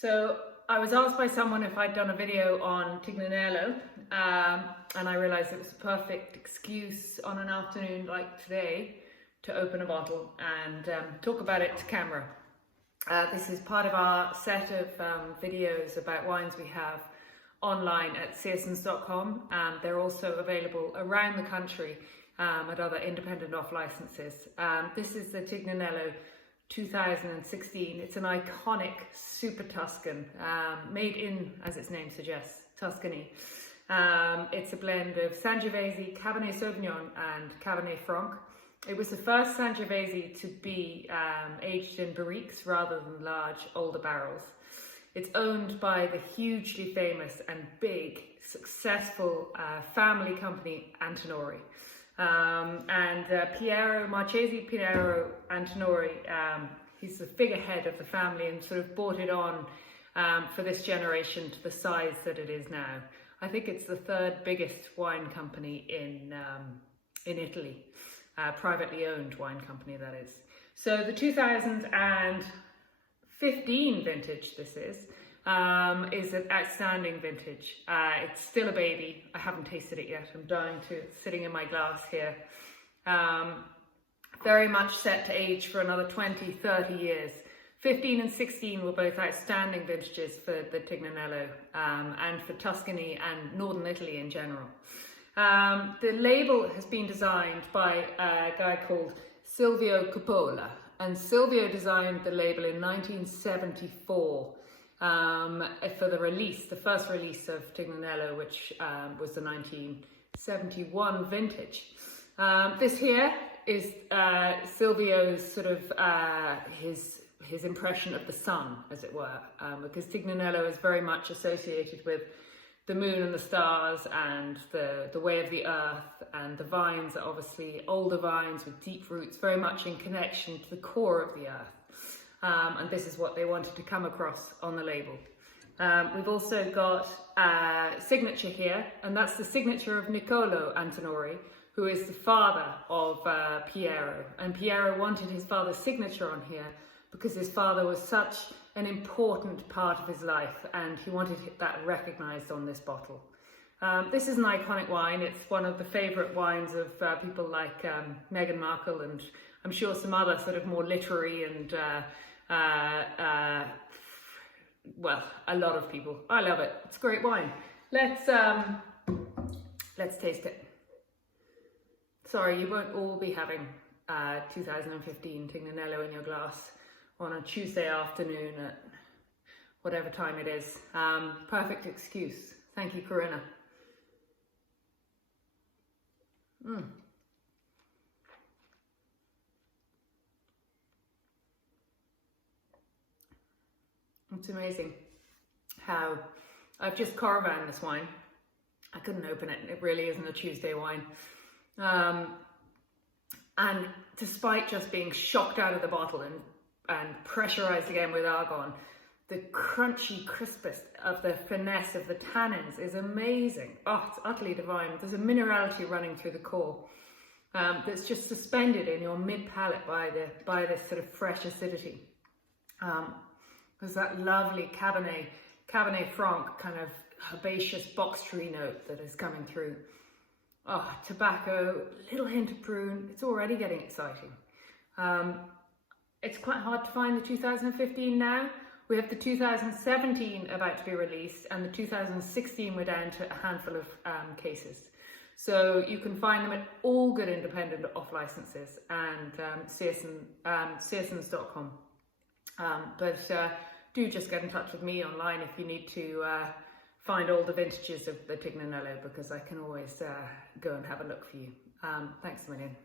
So I was asked by someone if I'd done a video on Tignanello, and I realised it was a perfect excuse on an afternoon like today to open a bottle and talk about it to camera. This is part of our set of videos about wines we have online at searsons.com, and they're also available around the country at other independent off licenses. This is the Tignanello 2016. It's an iconic Supertuscan, made in, as its name suggests, Tuscany. It's a blend of Sangiovese, Cabernet Sauvignon and Cabernet Franc. It was the first Sangiovese to be aged in barriques rather than large older barrels. It's owned by the hugely famous and big, successful family company Antinori. Marchese Piero Antinori, he's the figurehead of the family and sort of brought it on for this generation to the size that it is now. I think it's the third biggest wine company in Italy, privately owned wine company that is. So the 2015 vintage this is an outstanding vintage. It's still a baby. I haven't tasted it yet. I'm dying to. It's sitting in my glass here. Very much set to age for another 20, 30 years. 15 and 16 were both outstanding vintages for the Tignanello and for Tuscany and Northern Italy in general. The label has been designed by a guy called Silvio Coppola, and Silvio designed the label in 1974 for the first release of Tignanello, which was the 1971 vintage. This here is Silvio's sort of his impression of the sun, as it were, because Tignanello is very much associated with the moon and the stars and the way of the earth, and the vines are obviously older vines with deep roots, very much in connection to the core of the earth. And this is what they wanted to come across on the label. We've also got a signature here, and that's the signature of Niccolo Antinori, who is the father of Piero. And Piero wanted his father's signature on here because his father was such an important part of his life, and he wanted that recognised on this bottle. This is an iconic wine. It's one of the favourite wines of people like Meghan Markle, and I'm sure some other sort of more literary and well, a lot of people. I love it. It's a great wine. Let's taste it. Sorry, you won't all be having 2015 Tignanello in your glass on a Tuesday afternoon at whatever time it is. Perfect excuse. Thank you, Corinna. It's amazing how I've just coravin this wine. I couldn't open it. It really isn't a Tuesday wine. And despite just being shocked out of the bottle and pressurized again with argon, the crunchy crispness of the finesse of the tannins is amazing. Oh, it's utterly divine. There's a minerality running through the core that's just suspended in your mid-palate by this sort of fresh acidity. There's that lovely Cabernet Franc kind of herbaceous box tree note that is coming through. Oh, tobacco, little hint of prune. It's already getting exciting. It's quite hard to find the 2015 now. We have the 2017 about to be released, and the 2016 we're down to a handful of cases. So you can find them at all good independent off licenses and searsons.com. Do just get in touch with me online if you need to find all the vintages of the Tignanello, because I can always go and have a look for you. Thanks a million.